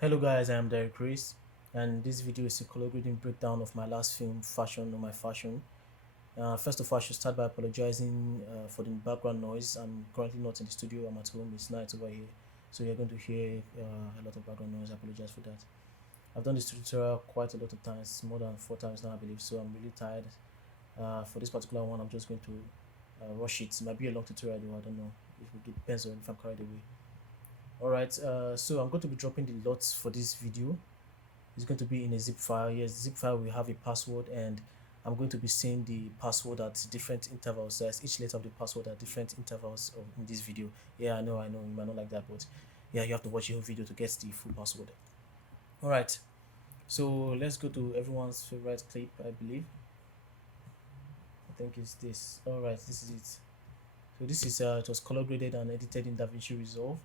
Hello guys, I am Derek Chris, and this video is a color grading breakdown of my last film, Fashion on My Fashion. First of all, I should start by apologizing for the background noise. I'm currently not in the studio, I'm at home, it's night over here, so you're going to hear a lot of background noise. I apologize for that. I've done this tutorial quite a lot of times, more than 4 times now, I believe, so I'm really tired. For this particular one, I'm just going to rush it. It might be a long tutorial though, I don't know. It depends on if I'm carried away. Alright, so I'm going to be dropping the LUTs for this video. It's going to be in a zip file. Yes, zip file will have a password, and I'm going to be saying the password at different intervals. So each letter of the password at different intervals in this video. Yeah, I know, you might not like that, but yeah, you have to watch the whole video to get the full password. All right, so let's go to everyone's favorite clip. I believe, I think it's this. All right, this is it. So this is it was color graded and edited in DaVinci Resolve.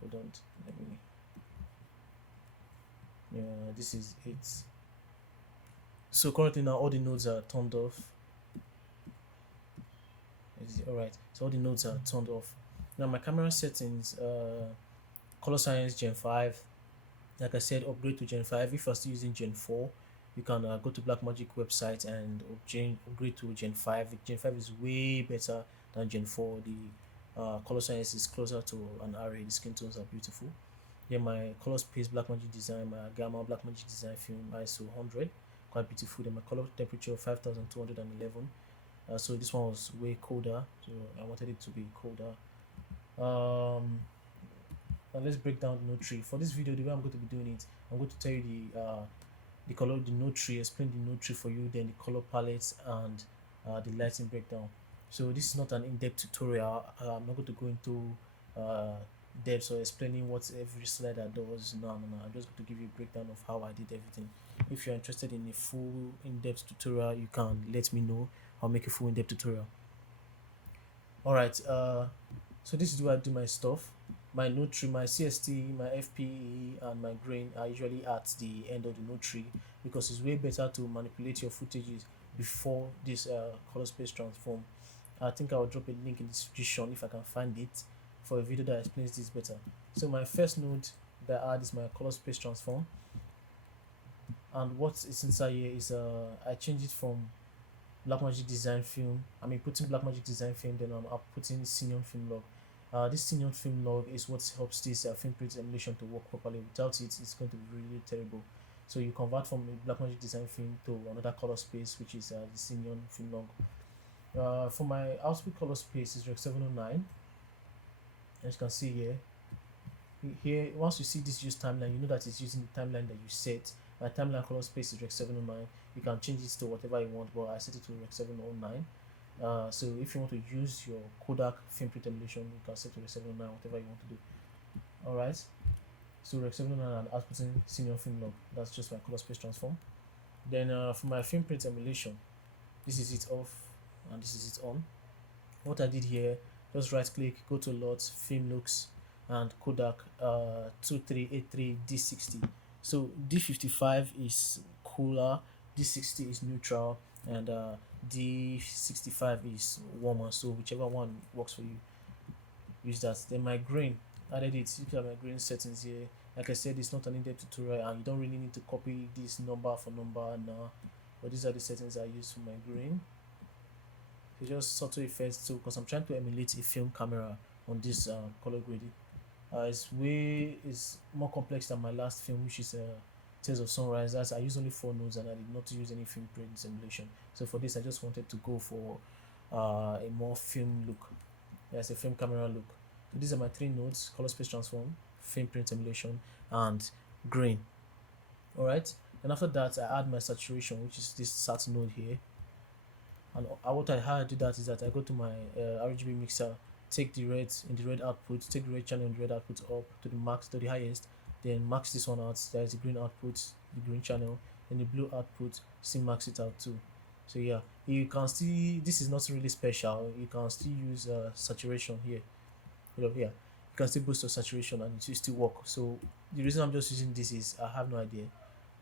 Hold on, let me. Yeah, this is it. So currently now all the nodes are turned off. All right, so all the nodes are turned off. Now my camera settings, color science Gen 5. Like I said, upgrade to Gen 5. If you're still using Gen 4, you can go to Blackmagic website and upgrade to Gen 5. Gen 5 is way better than Gen 4. The color science is closer to an array. The skin tones are beautiful. Yeah, my color space Blackmagic design, my gamma Blackmagic design film ISO 100, quite beautiful. Then my color temperature 5211. So this one was way colder, so I wanted it to be colder. Now let's break down the node tree. For this video, the way I'm going to be doing it, I'm going to tell you the color, the node tree, explain the node tree for you, then the color palettes and the lighting breakdown. So this is not an in-depth tutorial. I'm not going to go into uh, depth or explaining what every slider does. No. I'm just going to give you a breakdown of how I did everything. If you're interested in a full in-depth tutorial, you can let me know. I'll make a full in-depth tutorial. All right. So this is where I do my stuff. My node tree, my CST, my FPE, and my grain are usually at the end of the node tree because it's way better to manipulate your footages before this color space transform. I think I'll drop a link in the description if I can find it for a video that explains this better. So my first node that I add is my color space transform, and what is inside here is I change it from Blackmagic design film. I mean, putting Blackmagic design film, then I'm putting Senior film log. This Senior film log is what helps this fingerprint emulation to work properly. Without it, it's going to be really terrible. So you convert from a Blackmagic design film to another color space, which is the Senior film log. For my output color space is Rec 709. As you can see here, once you see this use timeline, you know that it's using the timeline that you set. My timeline color space is Rec 709. You can change it to whatever you want, but I set it to Rec 709. So if you want to use your Kodak fingerprint emulation, you can set to Rec 709, whatever you want to do. Alright, so Rec 709 and outputting Senior film log. That's just my color space transform. Then for my fingerprint emulation, this is it off and this is it on. What I did here, just right click, go to LUT, film looks, and Kodak 2383 D60. So D55 is cooler, D60 is neutral, and D65 is warmer. So whichever one works for you, use that. Then my grain, added it. Look at my grain settings here. Like I said, it's not an in-depth tutorial, and you don't really need to copy this number for number now. But these are the settings I use for my grain. It's just subtle effects. So because I'm trying to emulate a film camera on this color grading. It's more complex than my last film, which is Tales of Sunrise. That's I used only 4 nodes and I did not use any film print simulation. So for this, I just wanted to go for a more film look. There's a film camera look. So these are my 3 nodes: color space transform, film print emulation, and grain. All right. And after that, I add my saturation, which is this sat node here. And how I do that is that I go to my RGB mixer, take the red in the red output, take the red channel in the red output up to the max, to the highest, then max this one out. There is the green output, the green channel, and the blue output, still max it out too. So yeah, you can still, this is not really special, you can still use saturation here. Here you can still boost your saturation and it will still work. So the reason I'm just using this is I have no idea.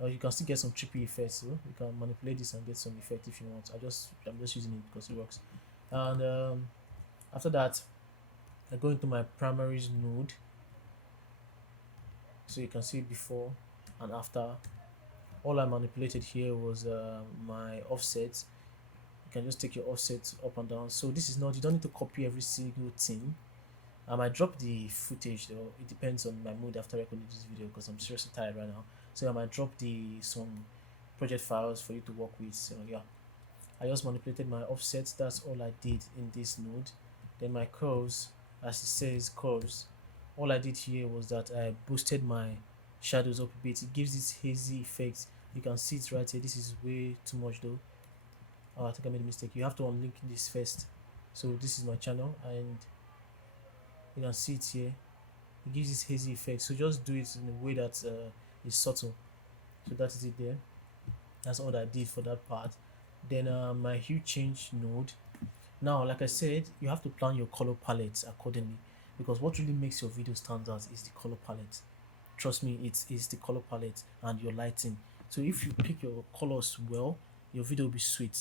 You can still get some trippy effects. So you can manipulate this and get some effect if you want. I'm just using it because it works. And after that, I go into my primaries node. So you can see before and after. All I manipulated here was my offset. You can just take your offset up and down. So this is not, you don't need to copy every single thing. I might drop the footage though. It depends on my mood after recording this video because I'm seriously tired right now. So I might drop the some project files for you to work with. So yeah, I just manipulated my offset. That's all I did in this node. Then my curves, as it says curves, all I did here was that I boosted my shadows up a bit. It gives this hazy effect. You can see it right here. This is way too much though. Oh, I think I made a mistake. You have to unlink this first. So this is my channel and you can see it here. It gives this hazy effect. So just do it in a way that is subtle. So that is it there. That's all I did for that part. Then my hue change node. Now, like I said, you have to plan your color palette accordingly because what really makes your video stand out is the color palette. Trust me, it is the color palette and your lighting. So if you pick your colors well, your video will be sweet.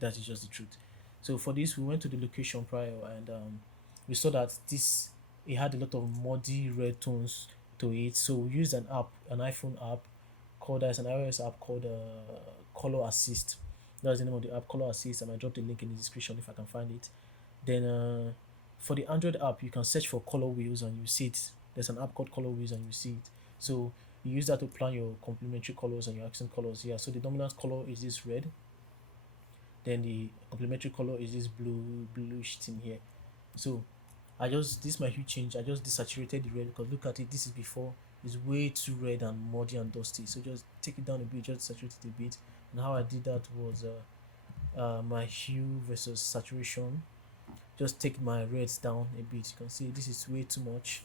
That is just the truth. So for this, we went to the location prior and we saw that this it had a lot of muddy red tones to it. So we used an app, an iPhone app called, there's an iOS app called Color Assist. That's the name of the app, Color Assist, and I dropped the link in the description if I can find it. Then for the Android app, you can search for color wheels and you see it. There's an app called Color Wheels and you see it. So you use that to plan your complementary colors and your accent colors. Yeah, so the dominant color is this red, then the complementary color is this bluish thing here. So I just, this is my hue change. I just desaturated the red because look at it, this is before. It's way too red and muddy and dusty. So just take it down a bit, just saturate it a bit. And how I did that was my hue versus saturation. Just take my reds down a bit. You can see this is way too much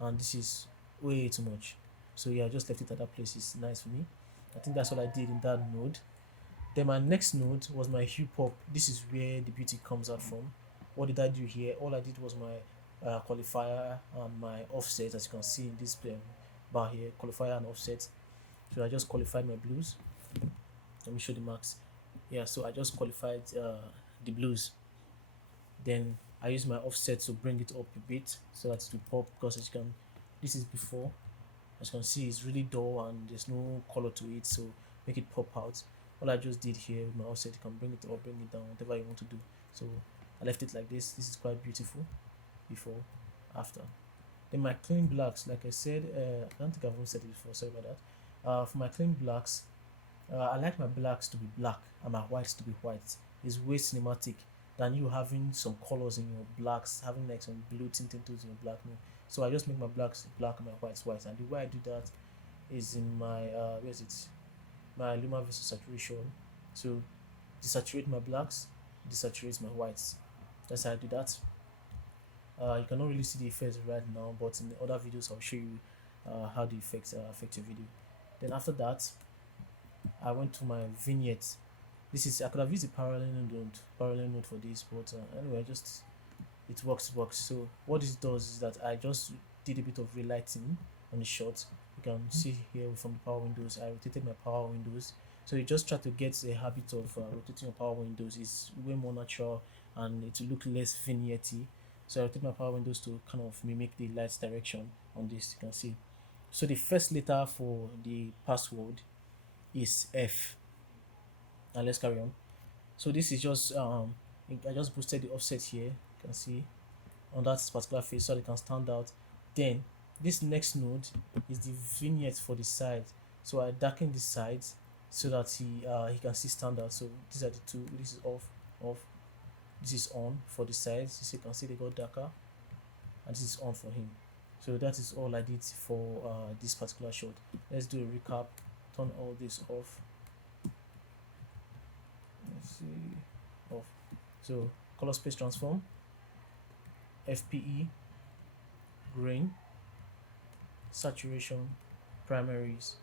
and this is way too much. So yeah, I just left it at that place. It's nice for me. I think that's what I did in that node. Then my next node was my hue pop. This is where the beauty comes out from. What did I do here? All I did was my qualifier and my offset, as you can see in this bar here, qualifier and offset. So I just qualified my blues. Let me show the marks. Yeah, so I just qualified the blues. Then I use my offset to bring it up a bit so that it will pop because as you can, this is before. As you can see, it's really dull and there's no color to it, so make it pop out. All I just did here with my offset, you can bring it up, bring it down, whatever you want to do. So I left it like this. This is quite beautiful. Before, after. Then my clean blacks, like I said, I don't think I've even said it before. Sorry about that. For my clean blacks, I like my blacks to be black and my whites to be white. It's way cinematic than you having some colors in your blacks, having like some blue tinted tones in your black. No. So I just make my blacks black and my whites white. And the way I do that is in my where is it? My luma versus saturation. So desaturate my blacks, desaturate my whites. That's how I do that. You cannot really see the effects right now, but in the other videos I'll show you how the effects affect your video. Then after that, I went to my vignette. This is, I could have used a parallel node for this, but anyway, just it works. So what this does is that I just did a bit of relighting on the shot. You can see here from the power windows, I rotated my power windows. So you just try to get the habit of rotating your power windows. It's way more natural and it will look less vignette-y. So I rotate my power windows to kind of mimic the light's direction on this. You can see. So the first letter for the password is F. And let's carry on. So this is just I just boosted the offset here. You can see on that particular face so they can stand out. Then this next node is the vignette for the side. So I darken the sides so that he can see stand out. So these are the two. This is off. This is on for the sides. So you can see they got darker, and this is on for him. So that is all I did for this particular shot. Let's do a recap. Turn all this off. Let's see, off. So color space transform, FPE, grain, saturation, primaries,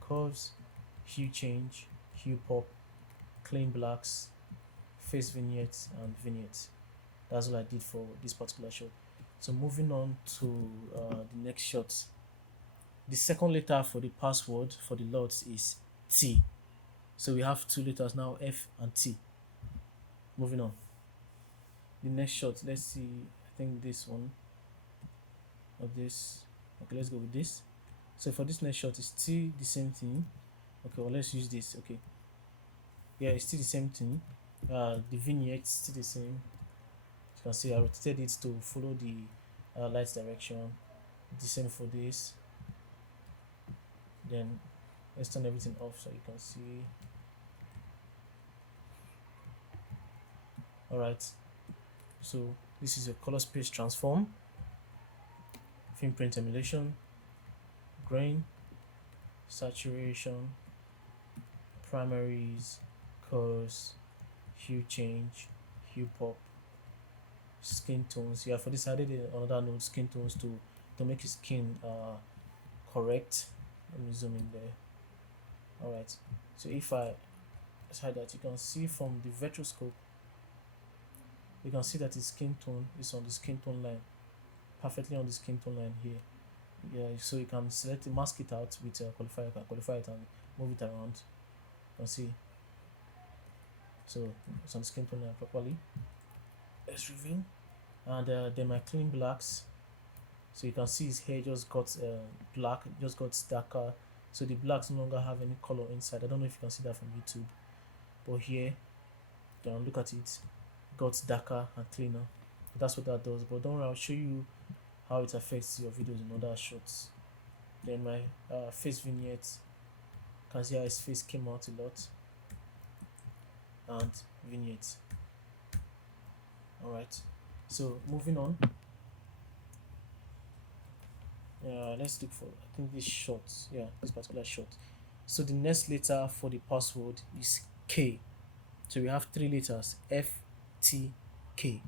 curves, hue change, hue pop, clean blacks, face vignettes, and vignettes. That's all I did for this particular shot. So moving on to the next shot. The second letter for the password for the LUT is T. So we have two letters now, F and T. Moving on. The next shot, let's see, I think this one or this. Okay, let's go with this. So for this next shot, it's still the same thing. Okay, well, let's use this. Okay, yeah, it's still the same thing. The vignette is still the same. You can see I rotated it to follow the light direction. The same for this. Then let's turn everything off so you can see. All right, so this is a color space transform, fingerprint emulation, grain, saturation, primaries, curves, hue change, hue pop, skin tones. Yeah, for this I did another node, skin tones, to make his skin correct. Let me zoom in there. All right, so if I hide that, you can see from the vetroscope, you can see that his skin tone is on the skin tone line, perfectly on the skin tone line here. Yeah, so you can select it, mask it out with a qualifier. You can qualify it and move it around. You can see, so it's on the skin tone line properly. Let's review. And then my clean blacks, so you can see his hair just got black, just got darker, so the blacks no longer have any color inside. I don't know if you can see that from YouTube, but here, look at it, got darker and cleaner. That's what that does. But don't worry, I'll show you how it affects your videos in other shots. Then my face vignette, you can see how his face came out a lot, and vignette. All right, so moving on. Let's look for, I think this shot, yeah, this particular shot. So the next letter for the password is K. So we have 3 letters, F, T, K.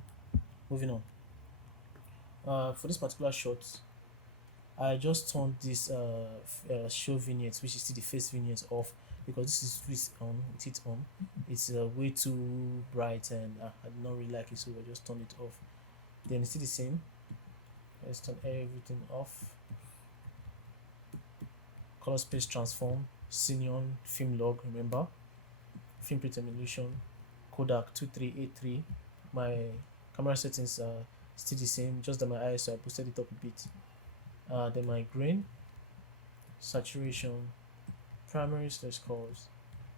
Moving on. For this particular shot, I just turned this show vignette, which is still the face vignette, off, because this is switched on, with it on. It's way too bright and I did not really like it, so I just turned it off. Then it's still the same. Let's turn everything off. Color space transform, Cineon, film log, remember, fingerprint emulation, Kodak 2383. My camera settings are still the same, just that my ISO I boosted it up a bit. Then my grain, saturation, primary slash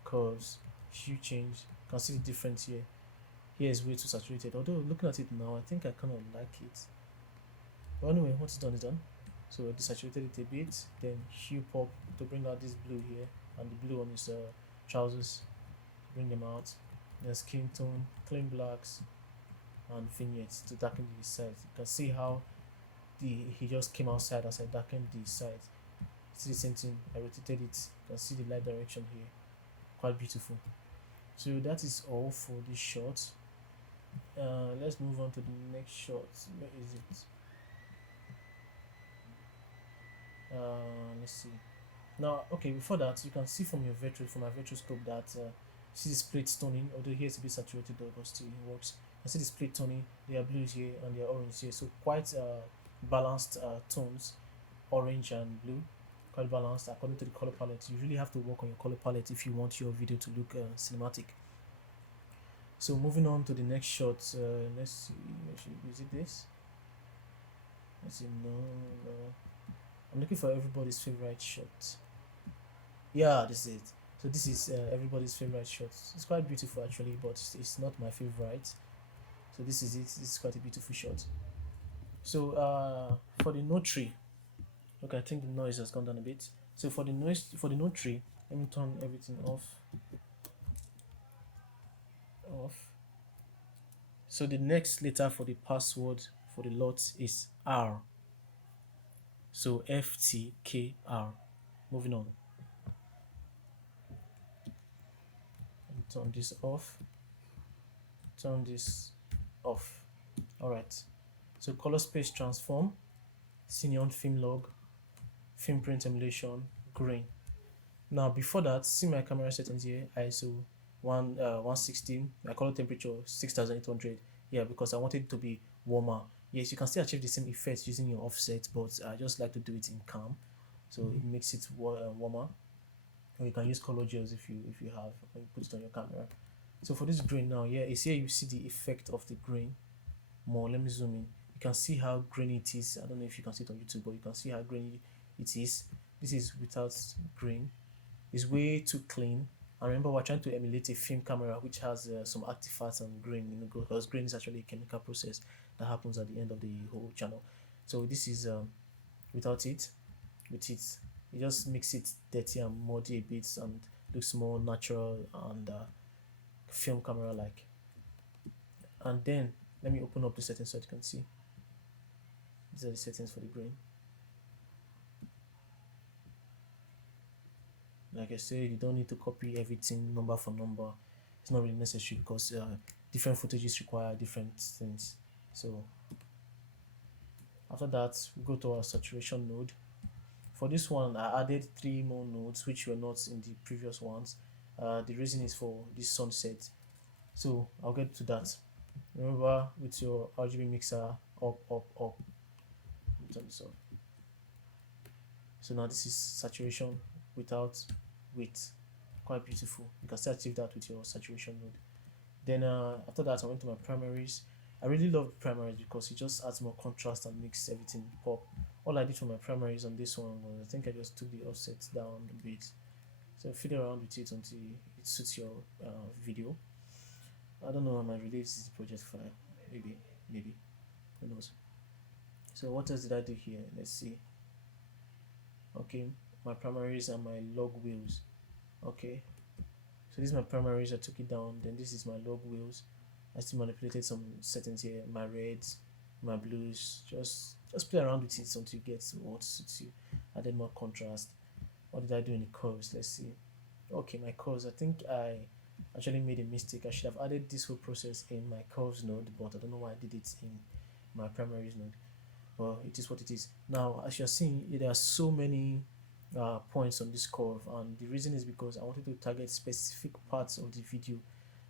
curves, hue change. You can see the difference here. Here is way too saturated, although looking at it now I think I kind of like it. But anyway, what's done is done. So I desaturated it a bit, then hue pop to bring out this blue here, and the blue on his trousers, bring them out. Then skin tone, clean blacks, and vignettes to darken the sides. You can see how he just came outside as I darkened the sides. See the same thing, I rotated it. You can see the light direction here, quite beautiful. So that is all for this shot. Let's move on to the next shot. Where is it? Let's see. Now, okay, before that, you can see from your from my vetroscope that see the split toning, although here it's a bit saturated though, but still it works. I see the split toning, they are blues here and they are orange here, so quite balanced tones, orange and blue, quite balanced according to the color palette. You really have to work on your color palette if you want your video to look cinematic. So moving on to the next shot, let's see, is it this? Let's see, no. I'm looking for everybody's favorite shot. Yeah, this is it. So this is everybody's favorite shot. It's quite beautiful actually, but it's not my favorite. So this is it. This is quite a beautiful shot. So for the note tree, okay, I think the noise has gone down a bit. So for the note tree, let me turn everything off. So the next letter for the password for the LUT is R. So FTKR. Moving on. And turn this off. Turn this off. Alright. So color space transform, Cineon film log, fingerprint emulation, grain. Now before that, see my camera settings here, ISO 160, my color temperature 6800. Yeah, because I want it to be warmer. Yes, you can still achieve the same effects using your offset, but I just like to do it in calm, so it makes it warmer. Or you can use color gels if you have, when you put it on your camera. So for this grain now, yeah, it's here you see the effect of the grain more. Let me zoom in. You can see how grainy it is. I don't know if you can see it on YouTube, but you can see how grainy it is. This is without green. It's way too clean. And remember, we're trying to emulate a film camera which has some artifacts and grain, because grain is actually a chemical process that happens at the end of the whole channel. So this is without it. With it, it just makes it dirty and muddy a bit and looks more natural and film camera like. And then let me open up the settings so you can see. These are the settings for the grain. Like I said, you don't need to copy everything number for number. It's not really necessary because different footages require different things. So after that, we go to our saturation node. For this one, I added 3 more nodes which were not in the previous ones. The reason is for this sunset. So I'll get to that. Remember, with your RGB mixer, up. Turn this off. So now this is saturation without width. Quite beautiful. You can still achieve that with your saturation node. Then after that, I went to my primaries. I really love primaries because it just adds more contrast and makes everything pop. All I did for my primaries on this one was, I think I just took the offset down a bit. So fiddle around with it until it suits your video. I don't know, I might release this project file. Maybe. Who knows? So what else did I do here? Let's see. Okay, my primaries and my log wheels. Okay, so this is my primaries. I took it down. Then this is my log wheels. I still manipulated some settings here. My reds, my blues. Just play around with it until you get what suits you. Added more contrast. What did I do in the curves? Let's see. Okay, my curves. I think I actually made a mistake. I should have added this whole process in my curves node, but I don't know why I did it in my primaries node. Well, it is what it is. Now, as you're seeing, there are so many points on this curve, and the reason is because I wanted to target specific parts of the video.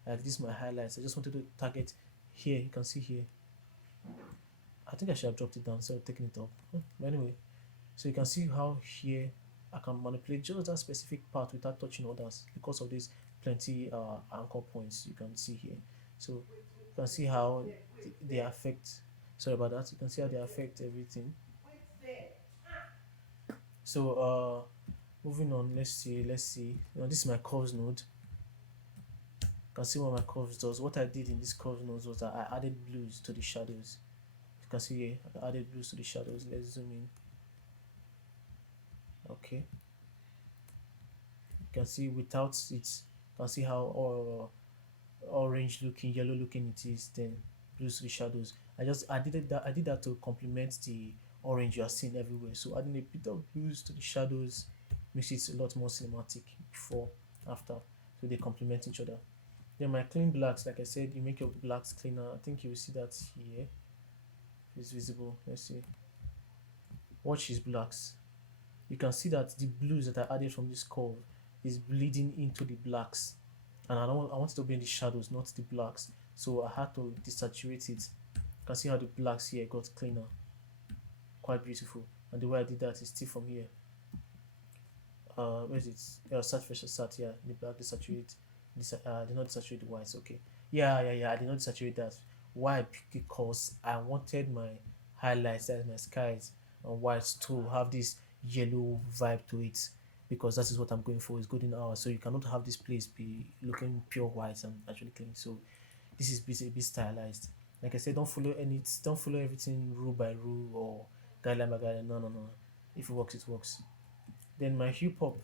Like this is my highlights. I just wanted to target here. You can see here. I think I should have dropped it down instead of taking it up. But anyway, so you can see how here I can manipulate just that specific part without touching others because of these plenty anchor points you can see here. So you can see how they affect. Sorry about that. You can see how they affect everything. So moving on, let's see. Now this is my curves node. You can see what my curves does. What I did in this curves node was that I added blues to the shadows. You can see here, I added blues to the shadows. Let's zoom in. Okay. You can see without it, you can see how orange looking, yellow looking it is. Then blues to the shadows. I did that to complement the orange you are seeing everywhere. So adding a bit of blues to the shadows makes it a lot more cinematic before, after. So they complement each other. Then my clean blacks, like I said, you make your blacks cleaner. I think you will see that here. It's visible. Let's see. Watch his blacks. You can see that the blues that I added from this curve is bleeding into the blacks. And I want it to be in the shadows, not the blacks. So I had to desaturate it. You can see how the blacks here got cleaner. Quite beautiful. And the way I did that is still from here. Where is it? Sat versus sat. Yeah, the black desaturate. I did not desaturate the whites. Okay. Yeah. I did not desaturate that. Why? Because I wanted my highlights, that is my skies and whites, to have this yellow vibe to it, because that is what I'm going for. It's golden hour, so you cannot have this place be looking pure white and actually clean. So this is a bit stylized. Like I said, don't follow everything rule by rule or guideline by guideline. No. If it works, it works. Then my hue pop.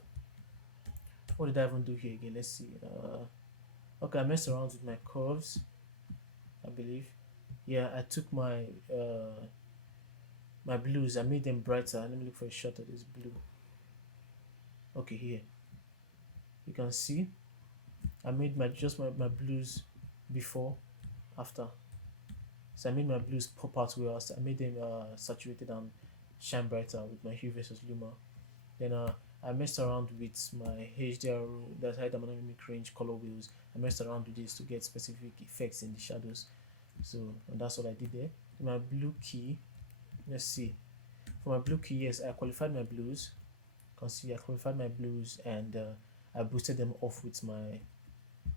What did I even do here again? Let's see. Okay, I messed around with my curves, I believe. Yeah, I took my my blues. I made them brighter. Let me look for a shot of this blue. Okay, here you can see I made my blues before, after. So I made my blues pop out well. I made them saturated and shine brighter with my hue versus luma. Then I messed around with my HDR, that high dynamic range color wheels. I messed around with this to get specific effects in the shadows. So, and that's what I did there. My blue key, let's see. For my blue key, yes, I qualified my blues. You can see I qualified my blues, and I boosted them off with my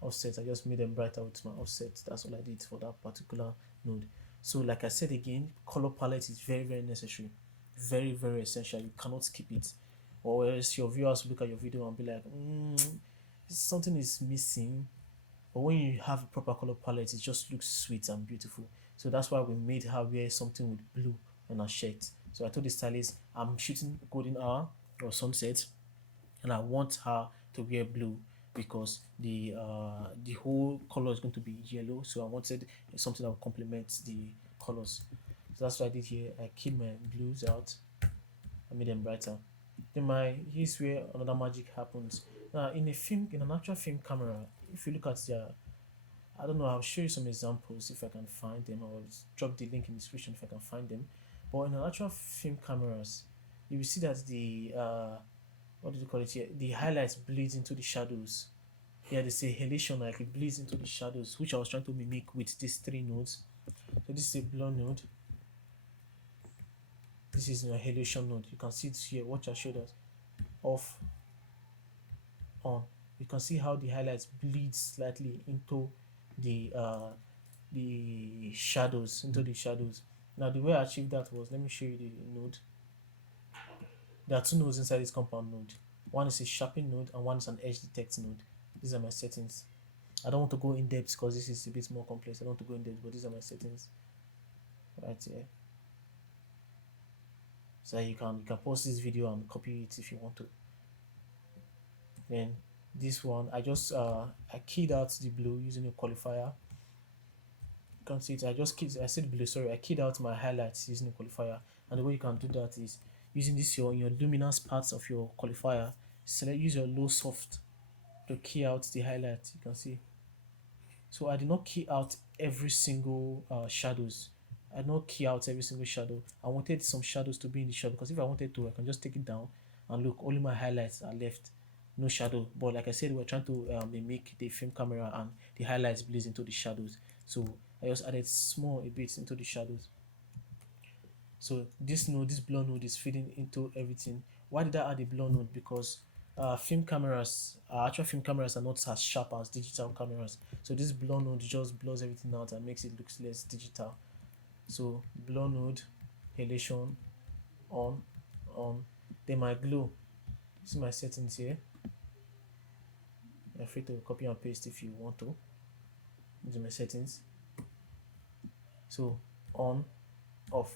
offset. I just made them brighter with my offset. That's all I did for that particular node. So like I said again, color palette is very necessary, very essential. You cannot skip it. or else your viewers will look at your video and be like, something is missing. But when you have a proper color palette, it just looks sweet and beautiful. So that's why we made her wear something with blue on her shirt. So I told the stylist, I'm shooting golden hour or sunset, and I want her to wear blue because the whole color is going to be yellow. So I wanted something that would complement the colors. So that's what I did here. I keyed my blues out. I made them brighter. Then here's where another magic happens. Now in an actual film camera, if you look at their, I don't know, I'll show you some examples if I can find them. I'll drop the link in the description if I can find them. But in an actual film cameras, you will see that the what do you call it here? The highlights bleeds into the shadows. Yeah, they say halation, like it bleeds into the shadows, which I was trying to mimic with these three nodes. So this is a blur node. This is a halation node. You can see it here. Watch I showed us. Off, on. You can see how the highlights bleed slightly into the shadows, Now the way I achieved that was, let me show you the node. There are two nodes inside this compound node. One is a sharpen node and one is an edge detect node. These are my settings. I don't want to go in depth because this is a bit more complex. I don't want to go in depth, but these are my settings right here. So you can pause this video and copy it if you want to. Then this one, I just I keyed out the blue using a qualifier. You can see it. I said blue. Sorry, I keyed out my highlights using a qualifier. And the way you can do that is using this your luminance parts of your qualifier. Use your low soft to key out the highlight. You can see. So I did not key out every single shadows. I did not key out every single shadow. I wanted some shadows to be in the shot because if I wanted to, I can just take it down and look, only my highlights are left, no shadow. But like I said, we're trying to mimic the film camera and the highlights bleeds into the shadows. So I just added a bit into the shadows. So this blur node is feeding into everything. Why did I add a blur node? Because actual film cameras are not as sharp as digital cameras. So this blur node just blurs everything out and makes it look less digital. So blur node, halation, on. Then my glow. See my settings here. You're free to copy and paste if you want to. Into my settings. So on, off,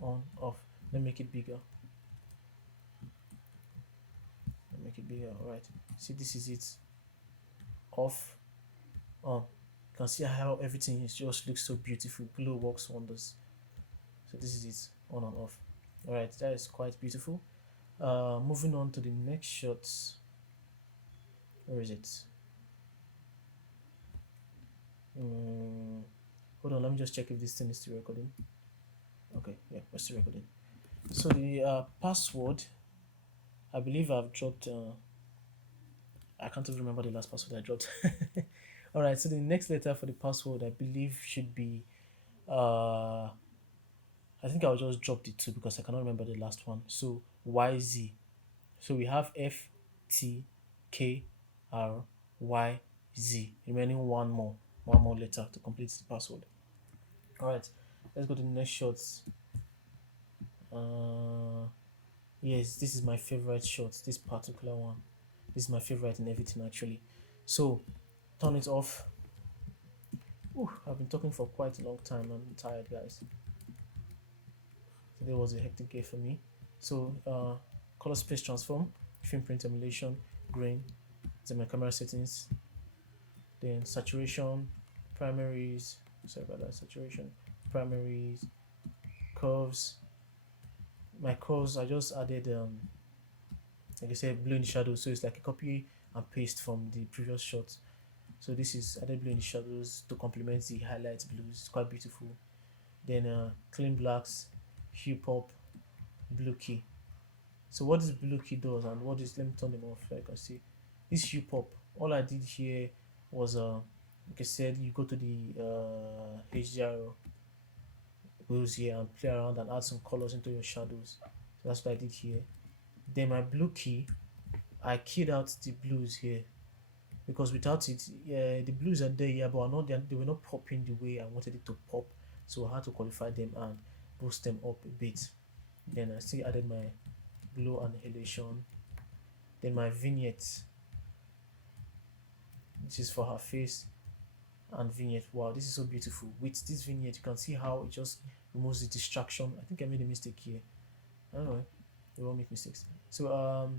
on, off. Let me make it bigger. Alright. See, this is it. Off, on. You can see how everything just looks so beautiful. Glow works wonders. So this is it, on and off. Alright, that is quite beautiful. Moving on to the next shots. Where is it? Hold on, let me just check if this thing is still recording. Okay, yeah, we're still recording. So the password, I believe I've dropped. I can't even remember the last password I dropped. All right, so the next letter for the password, I believe, should be. I think I'll just drop the 2 because I cannot remember the last one. So YZ. So we have FTKRYZ. Remaining one more letter to complete the password. All right, let's go to the next shots. Yes, this is my favorite shot. This particular one. This is my favorite in everything actually. So turn it off. I've been talking for quite a long time. I'm tired, guys. Today was a hectic day for me. So color space transform, film print emulation, grain. These are my camera settings. Then saturation, primaries. Sorry about that. Saturation, primaries, curves. My curves, I just added like I said, blue in the shadows, so it's like a copy and paste from the previous shot. So this is added blue in the shadows to complement the highlights blues. It's quite beautiful. Then clean blacks, hue pop, blue key. So what this blue key does and what is, let me turn them off so I can see. This hue pop, all I did here was like I said, you go to the HDR wheels here and play around and add some colors into your shadows. So that's what I did here. Then my blue key, I keyed out the blues here because without it, the blues are there, yeah, but they were not popping the way I wanted it to pop. So I had to qualify them and boost them up a bit. Then I still added my glow and elation. Then my vignette, this is for her face and vignette. Wow, this is so beautiful. With this vignette, you can see how it just removes the distraction. I think I made a mistake here. I don't know, we won't make mistakes. So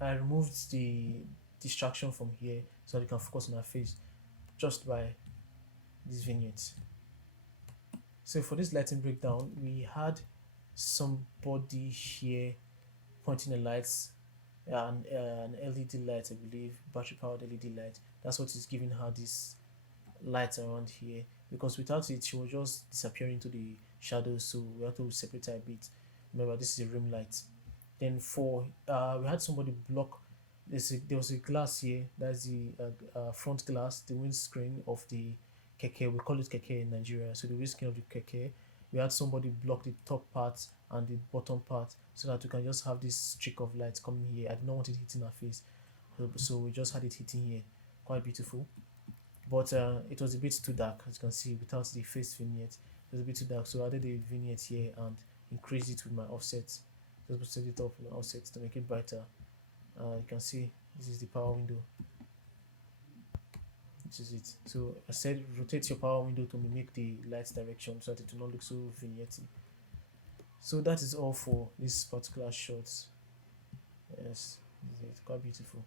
I removed the distraction from here so they can focus on her face just by this vignette. So for this lighting breakdown, we had somebody here pointing the lights and an LED light, I believe, battery powered LED light. That's what is giving her this light around here, because without it she was just disappearing into the shadows, so we have to separate her a bit. Remember, this is a rim light. Then for we had somebody block, there was a glass here, that's the front glass, the windscreen of the keke. We call it keke in Nigeria, so the windscreen of the keke. We had somebody block the top part and the bottom part so that we can just have this streak of light coming here. I did not want it hitting her face, so we just had it hitting here. Quite beautiful, but it was a bit too dark, as you can see, without the face vignette. It was a bit too dark, so I added the vignette here and increased it with my offset. Just set it up with my offset to make it brighter. You can see this is the power window. This is it. So I said rotate your power window to mimic the light direction so that it will not look so vignette. So that is all for this particular shot. Yes, it's quite beautiful.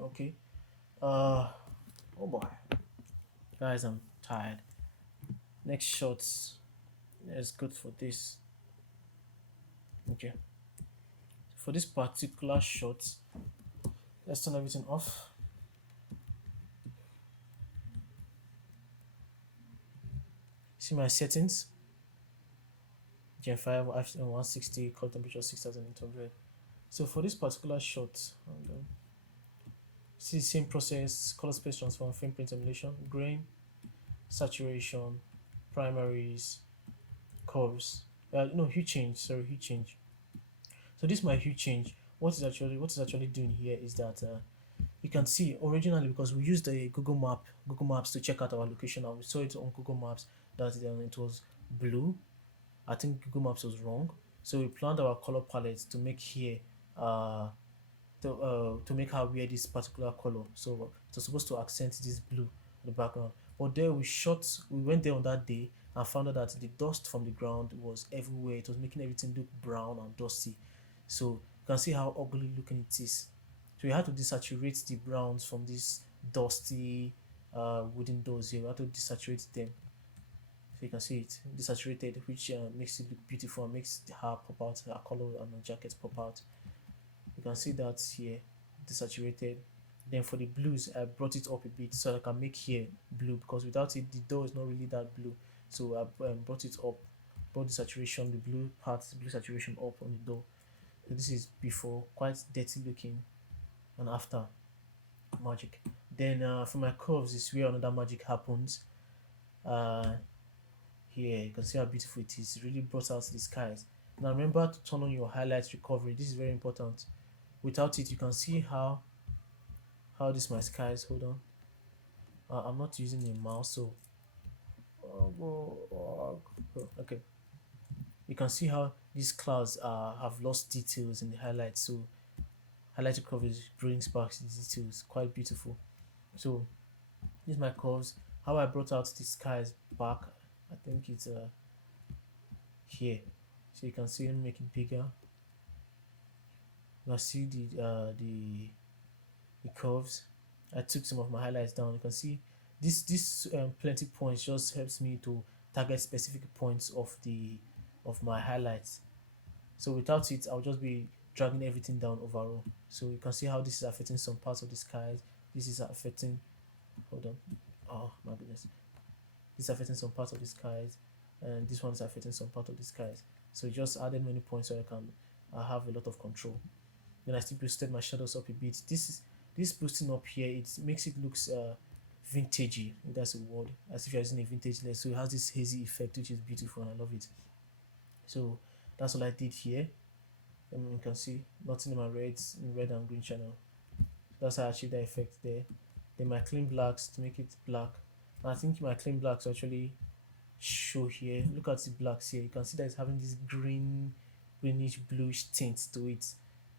Okay. Oh boy, guys, I'm tired. Next shots. Let's go for this. Okay. For this particular shot, let's turn everything off. See my settings. Gen 5 160, color temperature 6800. So for this particular shot, see the same process: color space transform, frame print emulation, grain, saturation, primaries, curves. No, hue change. Sorry, hue change. So this is my hue change. What is actually doing here is that you can see originally, because we used a Google Maps to check out our location, and we saw it on Google Maps that it was blue. I think Google Maps was wrong, so we planned our color palette to make here to make her wear this particular color. So it was supposed to accent this blue on the background. But there we went there on that day and found out that the dust from the ground was everywhere. It was making everything look brown and dusty. So you can see how ugly looking it is. So we had to desaturate the browns from this dusty wooden doors here. We had to desaturate them. So you can see it desaturated, which makes it look beautiful and makes her pop out, her color and her jacket pop out. You can see that here, desaturated. Then for the blues, I brought it up a bit so I can make here blue, because without it the door is not really that blue. So I brought it up, brought the saturation, the blue saturation up on the door. So this is before, quite dirty looking, and after magic. Then for my curves is where another magic happens. Here you can see how beautiful it is. It really brought out the skies. Now remember to turn on your highlights recovery. This is very important. Without it, you can see how this my skies. Hold on. I'm not using a mouse, so okay. You can see how these clouds have lost details in the highlights. So highlight recovery brings back the details. Quite beautiful. So this is my curves. How I brought out the skies back. I think it's here. So you can see them make it bigger. You can see the curves. I took some of my highlights down. You can see this plenty points just helps me to target specific points of my highlights. So without it, I'll just be dragging everything down overall. So you can see how this is affecting some parts of the skies. This is affecting. Hold on. Oh my goodness. This is affecting some parts of the skies, and this one is affecting some part of the skies. So just added many points so I can have a lot of control. Then I still boosted my shadows up a bit. This boosting up here, it makes it looks vintagey, if that's a word, as if you're using a vintage lens. So it has this hazy effect, which is beautiful, and I love it. So that's all I did here. And you can see nothing in my red and green channel. That's how I achieved that effect there. Then my clean blacks to make it black. And I think my clean blacks actually show here. Look at the blacks here. You can see that it's having this green greenish bluish tint to it.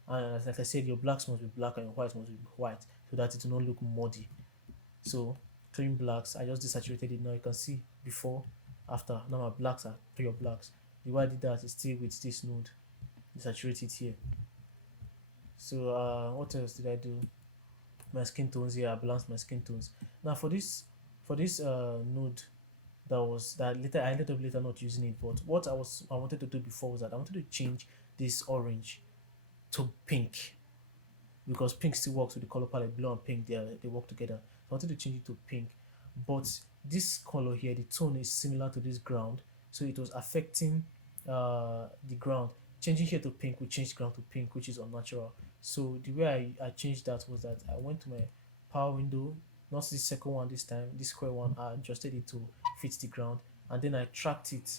And as like I said, your blacks must be black and your whites must be white so that it will not look muddy. So clean blacks, I just desaturated it now. You can see before, after. Now my blacks are pure blacks. The way I did that is still with this node. Desaturate it here. So what else did I do? My skin tones here, I balanced my skin tones. Now for this node that later I ended up later not using it, but what I wanted to do before was that I wanted to change this orange to pink because pink still works with the color palette. Blue and pink, they work together. So I wanted to change it to pink, but this color here, the tone is similar to this ground, so it was affecting the ground. Changing here to pink will change the ground to pink, which is unnatural. So the way I changed that was that I went to my power window, not this second one this time, this square one. I adjusted it to fit the ground, and then I tracked it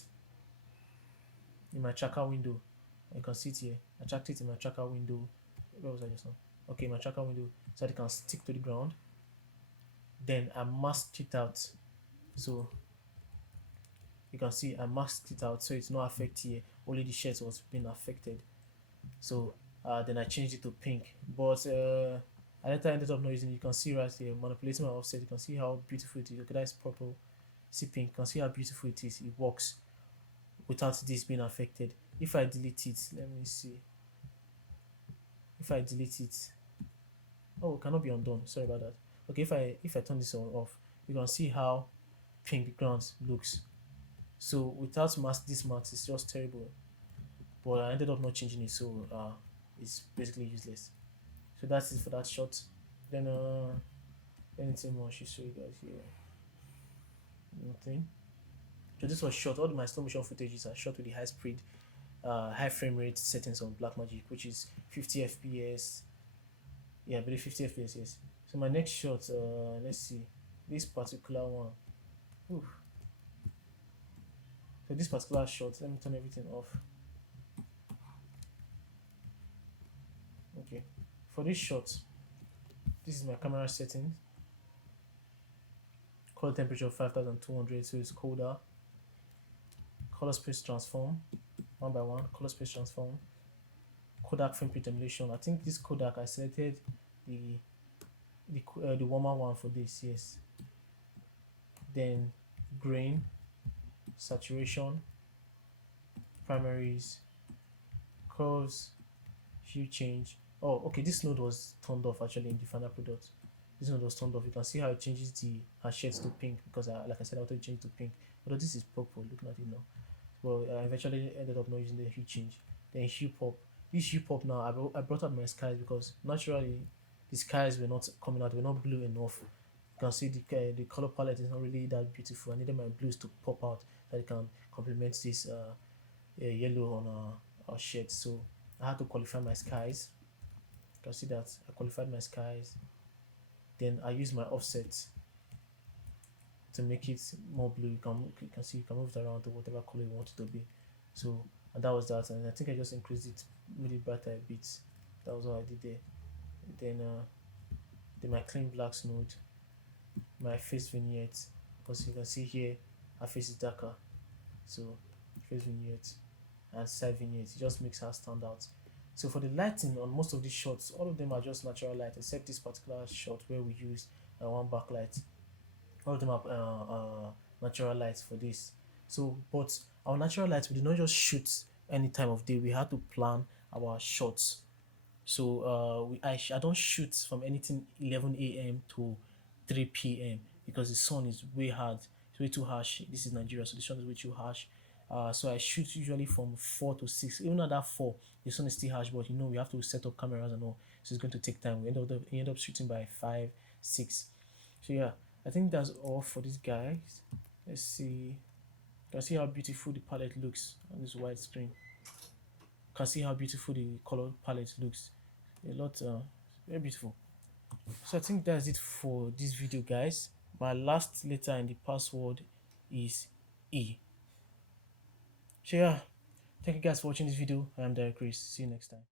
in my tracker window. You can see it here. I tracked it in my tracker window. Where was I just now? Okay, my tracker window, so that it can stick to the ground. Then I masked it out. So you can see I masked it out so it's not affected here. Only the shades was being affected. So then I changed it to pink. But I later ended up not using it. You can see right here, manipulating my offset. You can see how beautiful it is. Okay, that's purple. See pink. You can see how beautiful it is. It works without this being affected. If I delete it, let me see. If I delete it, oh, it cannot be undone. Sorry about that. Okay, if I turn this on off, you can see how pink the ground looks. So without this mask, it's just terrible. But I ended up not changing it, so it's basically useless. So that's it for that shot. Then anything more I should show you guys here? Nothing. So this was shot. All my slow motion footages are shot with the high speed, high frame rate settings on Blackmagic, which is 50 FPS. Yeah, I believe 50 FPS. Yes. So my next shot, let's see, this particular one. Oof. So this particular shot, let me turn everything off. Okay, for this shot, this is my camera setting. Color temperature 5200, so it's colder. Color space transform, one by one. Color space transform. Kodak frame rate emulation. I think this Kodak I selected the warmer one for this. Yes. Then grain, saturation, primaries, curves, hue change. Oh, okay. This node was turned off actually in the final product. This node was turned off. You can see how it changes the shades to pink because like I said, I wanted to change it to pink. Although this is purple. Looking at it now. Well, I eventually ended up not using the hue change. Then hue pop. This hue pop now, I brought out my skies because naturally the skies were not coming out. They were not blue enough. You can see the color palette is not really that beautiful. I needed my blues to pop out so that it can complement this yellow on our shades. So I had to qualify my skies. You can see that I qualified my skies. Then I use my offset to make it more blue. You can see you can move it around to whatever color you want it to be. So and that was that, and I think I just increased it, made it brighter a bit. That was what I did there. Then my clean blacks node, my face vignette, because you can see here her face is darker. So face vignette and side vignette, it just makes her stand out. So for the lighting on most of these shots, all of them are just natural light except this particular shot where we used one backlight. All of them are natural lights for this. So but our natural lights, we did not just shoot any time of day. We had to plan our shots. So I don't shoot from anything 11 a.m. to 3 p.m. because the sun is way hard. It's way too harsh. This is Nigeria, so the sun is way too harsh. So I shoot usually from 4 to 6. Even at that 4, the sun is still harsh, but we have to set up cameras and all. So it's going to take time. We end up shooting by 5, 6. So yeah, I think that's all for this guys. Let's see. You can see how beautiful the palette looks on this white screen. You can see how beautiful the color palette looks. A lot, very beautiful. So I think that's it for this video, guys. My last letter in the password is E. So yeah, thank you guys for watching this video. I am Derek Chris. See you next time.